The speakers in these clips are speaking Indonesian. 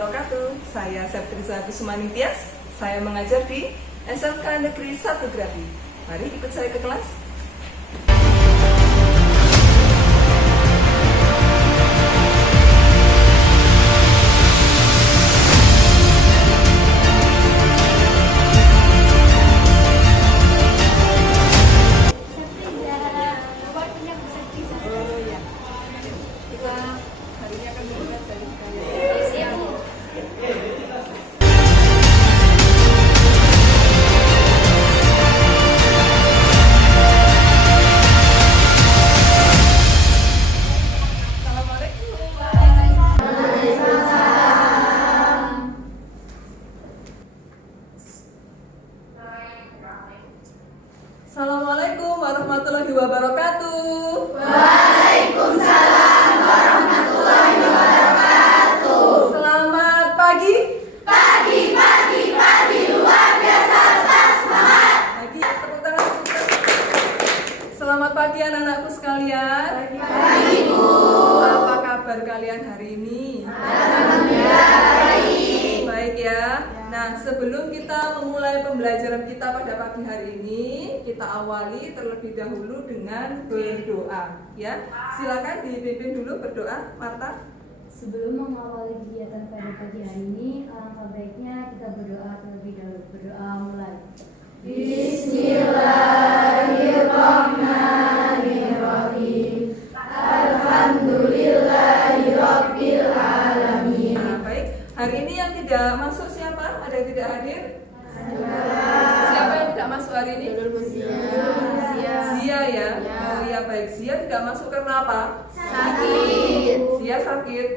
wabarakatuh. Saya Septriza Kusumaningtyas. Saya mengajar di SMK Negeri 1 Grati. Mari ikut saya ke kelas. Kita hari ini akan melihat dari Assalamualaikum warahmatullahi wabarakatuh. Waalaikumsalam warahmatullahi wabarakatuh. Selamat pagi. Pagi luar biasa, tetap semangat. Pagi, tepuk tangan. Selamat pagi anak-anakku sekalian. Pagi Bu. Apa kabar kalian hari ini? Alhamdulillah baik. Baik ya. Nah, sebelum kita memulai pembelajaran kita pada pagi hari ini, kita awali terlebih dahulu dengan berdoa, ya. Silakan dipimpin dulu berdoa, Marta. Sebelum mengawali kegiatan pada pagi hari ini, alangkah baiknya kita berdoa terlebih dahulu. Berdoa mulai. Bismillahirrahmanirrahim. Alhamdulillahirabbil alamin. Nah, baik. Hari ini yang tidak masuk siapa? Ada yang tidak hadir? Siapa yang tidak masuk hari ini? Zia ya. Oh iya baik. Zia tidak masuk karena apa? Sakit. Zia sakit.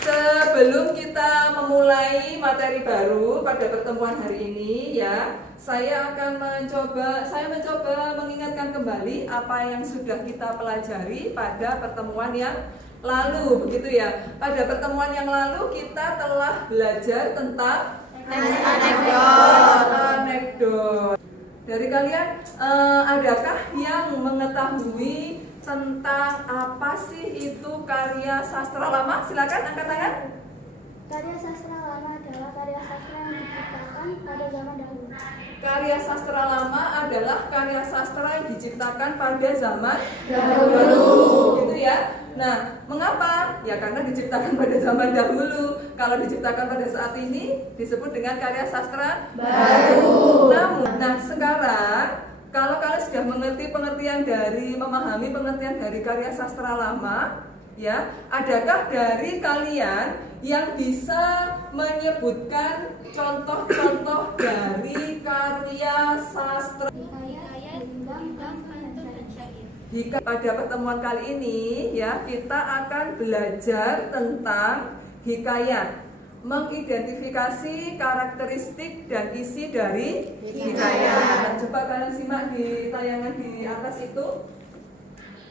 Sebelum kita memulai materi baru pada pertemuan hari ini ya, saya mencoba mengingatkan kembali apa yang sudah kita pelajari pada pertemuan yang lalu, begitu ya. Pada pertemuan yang lalu kita telah belajar tentang anekdot. Dari kalian, adakah yang mengetahui tentang apa sih itu karya sastra lama? Silakan angkat tangan. Karya sastra lama adalah karya sastra yang diciptakan pada zaman dahulu. Karya sastra lama adalah karya sastra yang diciptakan pada zaman Dahulu. Gitu ya. Nah, mengapa? Ya karena diciptakan pada zaman dahulu. Kalau diciptakan pada saat ini disebut dengan karya sastra Baru. Namun, nah sekarang kalau kalian sudah mengerti memahami pengertian dari karya sastra lama, ya, adakah dari kalian yang bisa menyebutkan contoh-contoh dari karya sastra? Pada pertemuan kali ini ya, kita akan belajar tentang hikayat, mengidentifikasi karakteristik dan isi dari hikayat. Coba kalian simak di tayangan di atas itu.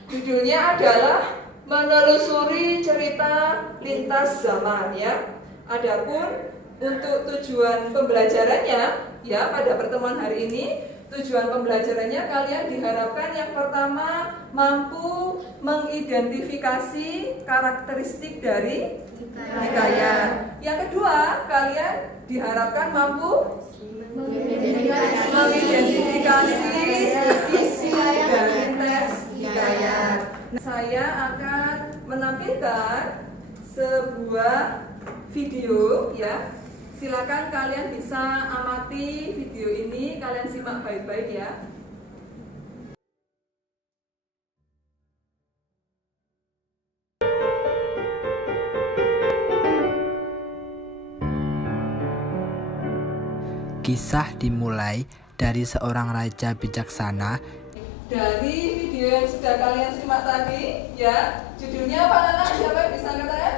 Judulnya adalah menelusuri cerita lintas zaman ya. Adapun untuk tujuan pembelajarannya ya, pada pertemuan hari ini tujuan pembelajarannya kalian diharapkan yang pertama mampu mengidentifikasi karakteristik dari hikayat. Yang kedua, kalian diharapkan mampu mengidentifikasi isi dari teks hikayat. Saya akan menampilkan sebuah video ya. Silakan kalian bisa amati video ini, kalian simak baik-baik ya. Kisah dimulai dari seorang raja bijaksana. Dari video yang sudah kalian simak tadi, ya, judulnya apa anak? Siapa yang bisa katakan?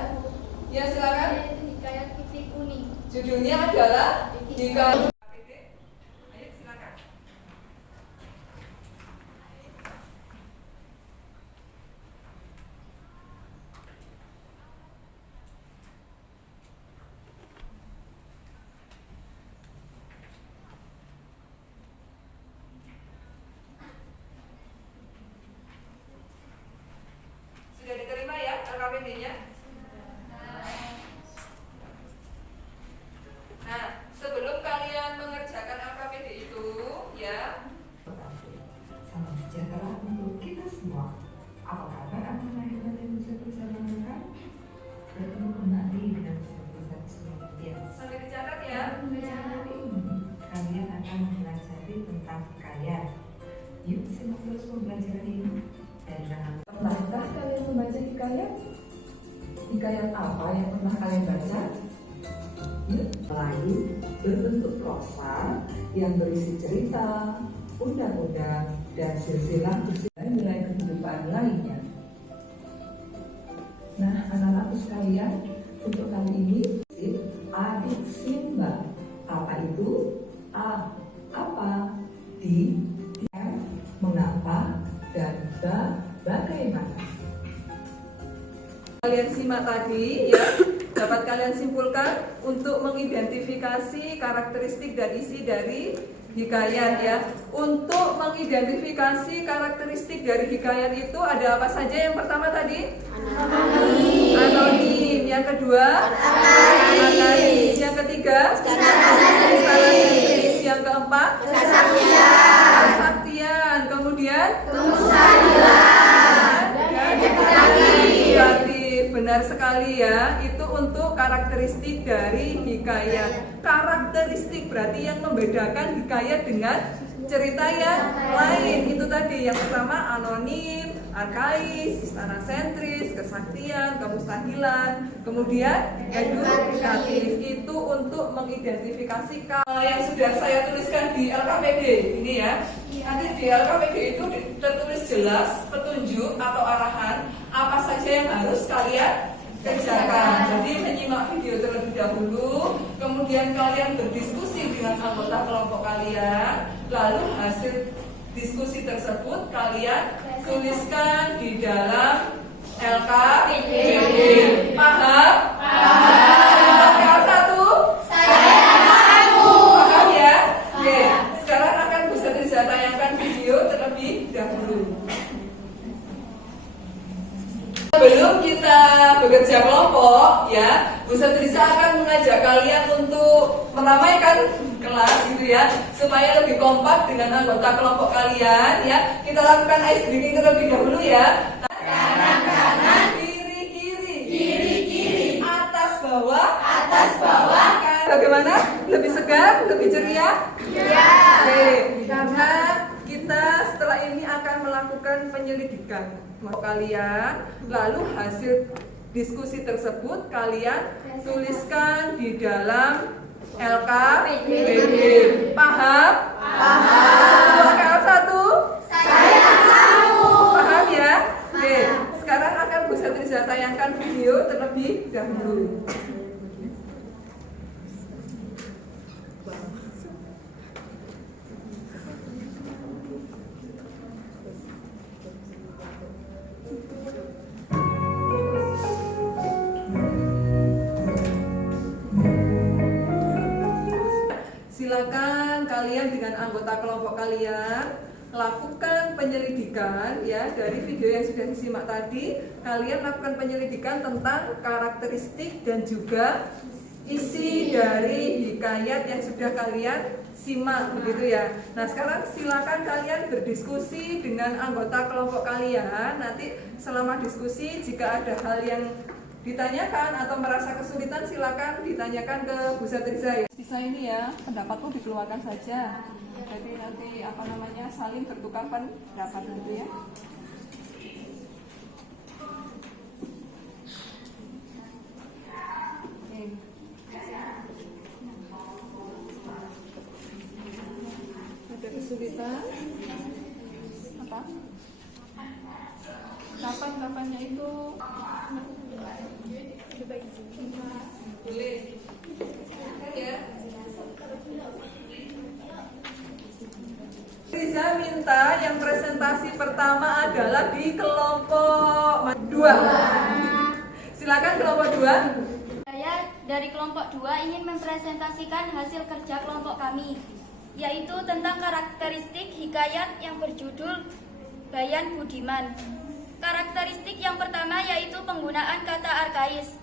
Ya silakan. Hikayat Fikri Kuning. Judulnya adalah Hikayat. Ayo silakan. Sudah diterima ya RKPD-nya? tentang hikayat. Yuk simak terus pembelajaran ini. Dan jangan pernahkah kalian membaca hikayat? Hikayat apa yang pernah kalian baca? Yuk, lain berbentuk prosa yang berisi cerita, undang-undang, dan silsilah nilai kehidupan lainnya. Nah, anak-anakku sekalian, untuk kali ini adik Simba. Apa itu? A. Apa? Di. Mengapa? Dan bagaimana? Kalian simak tadi ya, dapat kalian simpulkan untuk mengidentifikasi karakteristik dan isi dari hikayat ya. Untuk mengidentifikasi karakteristik dari hikayat itu ada apa saja? Yang pertama tadi? Anonim. Yang kedua? Arkais. Yang ketiga? Sentris. Yang keempat? Kesaktian. Kemudian? Dan kreatif. Benar sekali ya. Itu untuk karakteristik dari hikayat. Karakteristik berarti yang membedakan hikayat dengan cerita yang lain. Itu tadi yang pertama anonim, arkais, istana sentris, kesaktian, kemustahilan, kemudian edukatif. Itu untuk mengidentifikasi yang sudah saya tuliskan di LKPD ini ya. Nanti di LKPD itu tertulis jelas petunjuk atau arahan apa saja yang harus kalian kerjakan. Jadi menyimak video terlebih dahulu, kemudian kalian berdiskusi dengan anggota kelompok kalian, lalu hasil diskusi tersebut kalian tuliskan di dalam LKPD. Paham? Paham. Satu? Paham ya? Oke. Sekarang akan Bu Satriza tayangkan video terlebih dahulu. Sebelum kita bekerja kelompok ya, Bu Satriza akan mengajak kalian untuk meramaikan kelas gitu ya, supaya lebih kompak dengan anggota kelompok kalian ya. Kita lakukan ice breaking terlebih dahulu ya. Kanan, kiri, atas bawah. Bagaimana? Lebih segar, lebih ceria? Iya. Oke, karena kita setelah ini akan melakukan penyelidikan kalian, lalu hasil diskusi tersebut kalian tuliskan di dalam LKPD. Paham? Paham. Satu? Saya tahu. Paham ya? Oke, sekarang akan Bu Satriza tayangkan video terlebih dahulu. Silakan kalian dengan anggota kelompok kalian lakukan penyelidikan ya, dari video yang sudah disimak tadi. Kalian lakukan penyelidikan tentang karakteristik dan juga isi dari hikayat yang sudah kalian simak begitu ya. Nah, sekarang silakan kalian berdiskusi dengan anggota kelompok kalian. Nanti selama diskusi jika ada hal yang ditanyakan atau merasa kesulitan, silakan ditanyakan ke Bu Satriza ya. Sisa ini ya, pendapatmu dikeluarkan saja. Jadi nanti saling bertukar pendapat gitu ya. Ada kesulitan? Apa? Kapan-kapannya itu? Boleh. Ya. Riza minta yang presentasi pertama adalah di kelompok 2. Silakan kelompok 2. Saya dari kelompok 2 ingin mempresentasikan hasil kerja kelompok kami, yaitu tentang karakteristik hikayat yang berjudul Bayan Budiman. Karakteristik yang pertama yaitu penggunaan kata arkais,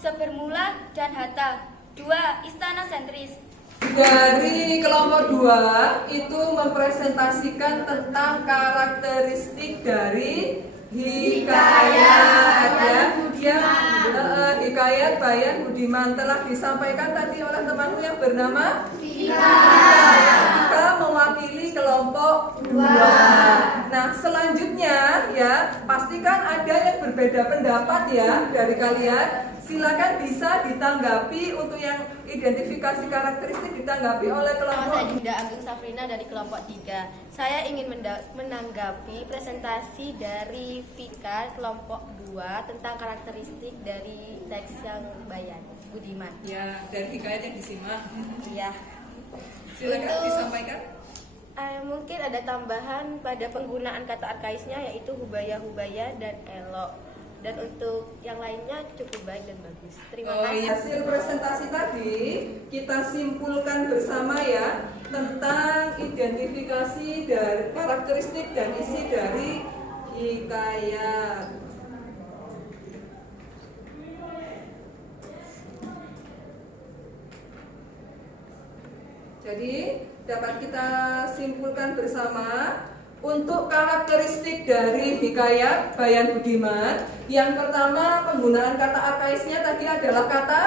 sebermula dan hatta. 2. Istana sentris. Dari kelompok 2 itu mempresentasikan tentang karakteristik dari hikayat ya. Hikayat Bayan Budiman telah disampaikan tadi oleh temanmu yang bernama Vika. Vika mewakili kelompok 2. Nah, selanjutnya ya, pastikan ada yang berbeda pendapat ya dari kalian. Silakan bisa ditanggapi untuk yang identifikasi karakteristik ditanggapi oleh kelompok. Saya Dinda Agung Safrina dari kelompok 3. Saya ingin menanggapi presentasi dari Vika kelompok 2 tentang karakteristik dari teks yang Bayan Budiman. Ya, dari hikayat yang disimak. Iya. Silakan Untuk- disampaikan. Mungkin ada tambahan pada penggunaan kata arkaisnya yaitu hubaya-hubaya dan elok. Dan untuk yang lainnya cukup baik dan bagus. Terima kasih. Hasil presentasi tadi kita simpulkan bersama ya tentang identifikasi dari karakteristik dan isi dari hikayat. Jadi dapat kita simpulkan bersama untuk karakteristik dari hikayat Bayan Budiman. Yang pertama, penggunaan kata arkaisnya tadi adalah kata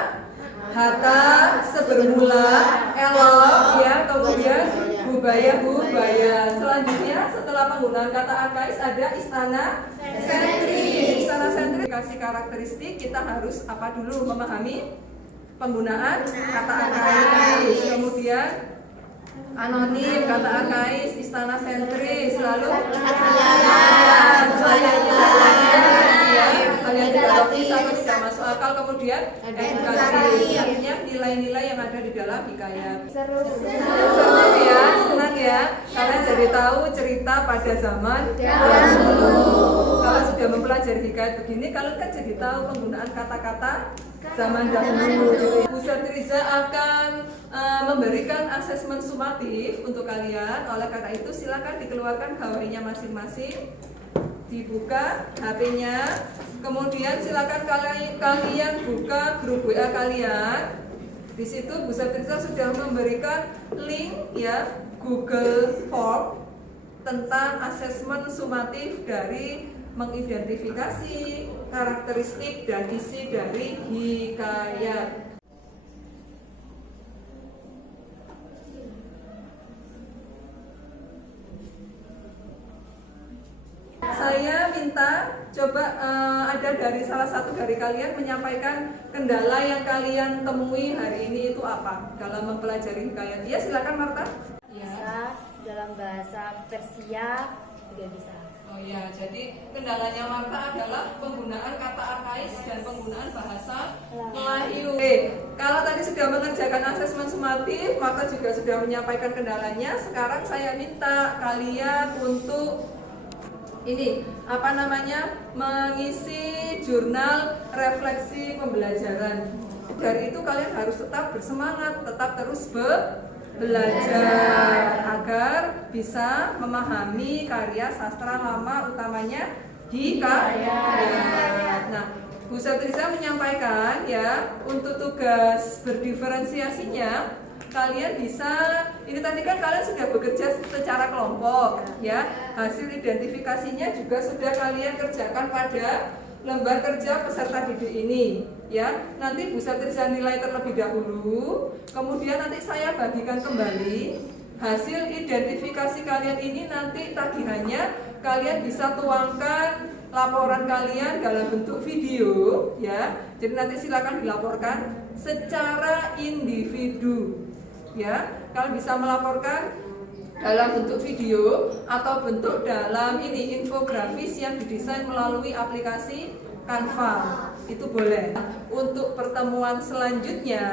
hatta, sebermula, elok ya, kemudian hubaya. Selanjutnya setelah penggunaan kata arkais ada istana sentris. Istana sentris kasih karakteristik, kita harus apa dulu memahami penggunaan kata arkais. Kemudian anonim, kata arkais, istana sentris, lalu kalian tidak logis atau tidak masuk akal, kemudian edukatif, artinya nilai-nilai yang ada di dalam hikayat. Seru ya, senang ya, kalian jadi tahu cerita pada zaman dahulu. Kalau sudah mempelajari hikayat begini, kalian kan jadi tahu penggunaan kata-kata zaman dahulu. Bu Satriza akan memberikan asesmen sumatif untuk kalian. Oleh karena itu silakan dikeluarkan gawainya masing-masing, dibuka HP-nya, kemudian silakan kalian buka grup WA kalian. Di situ Bu Satriza sudah memberikan link ya Google Form tentang asesmen sumatif dari mengidentifikasi karakteristik dan isi dari hikayat. Saya minta coba ada dari salah satu dari kalian menyampaikan kendala yang kalian temui hari ini itu apa dalam mempelajari hikayat. Ya, silakan Marta. Bisa dalam bahasa Persia juga bisa. Oh ya, jadi kendalanya Marta adalah penggunaan kata arkais dan penggunaan bahasa Melayu. Oke, kalau tadi sudah mengerjakan asesmen sumatif, Marta juga sudah menyampaikan kendalanya. Sekarang saya minta kalian untuk ini apa namanya mengisi jurnal refleksi pembelajaran. Dari itu kalian harus tetap bersemangat, tetap terus belajar agar bisa memahami karya sastra lama utamanya hikayat. Nah, Bu Satriza menyampaikan ya untuk tugas berdiferensiasinya kalian bisa, ini tadi kan kalian sudah bekerja secara kelompok ya, hasil identifikasinya juga sudah kalian kerjakan pada lembar kerja peserta didik ini ya. Nanti Bu Satriza nilai terlebih dahulu, kemudian nanti saya bagikan kembali hasil identifikasi kalian ini. Nanti tagihannya kalian bisa tuangkan laporan kalian dalam bentuk video ya. Jadi nanti silakan dilaporkan secara individu ya. Kalian bisa melaporkan dalam bentuk video atau bentuk dalam ini infografis yang didesain melalui aplikasi Canva. Itu boleh. Untuk pertemuan selanjutnya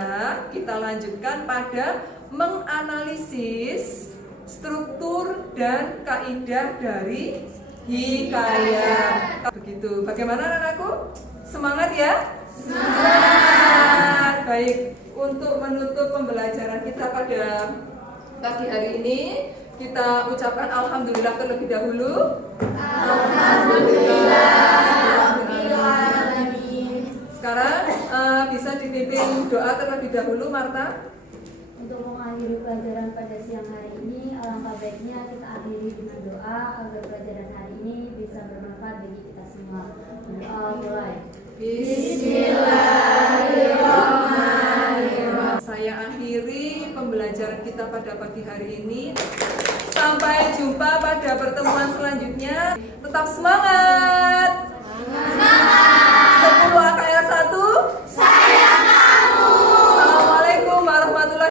kita lanjutkan pada menganalisis struktur dan kaidah dari hikayat. Begitu. Bagaimana anak-anakku? Semangat ya? Semangat. Baik, untuk menutup pembelajaran kita pada pagi hari ini, kita ucapkan alhamdulillah terlebih dahulu. Sekarang bisa dipimpin doa terlebih dahulu, Marta. Untuk mengakhiri pelajaran pada siang hari ini, alangkah baiknya kita akhiri dengan doa agar pelajaran hari ini bisa bermanfaat bagi kita semua. Doa mulai. Bismillahirrahmanirrahim. Saya mengakhiri pembelajaran kita pada pagi hari ini. Sampai jumpa pada pertemuan selanjutnya. Tetap semangat! Semangat!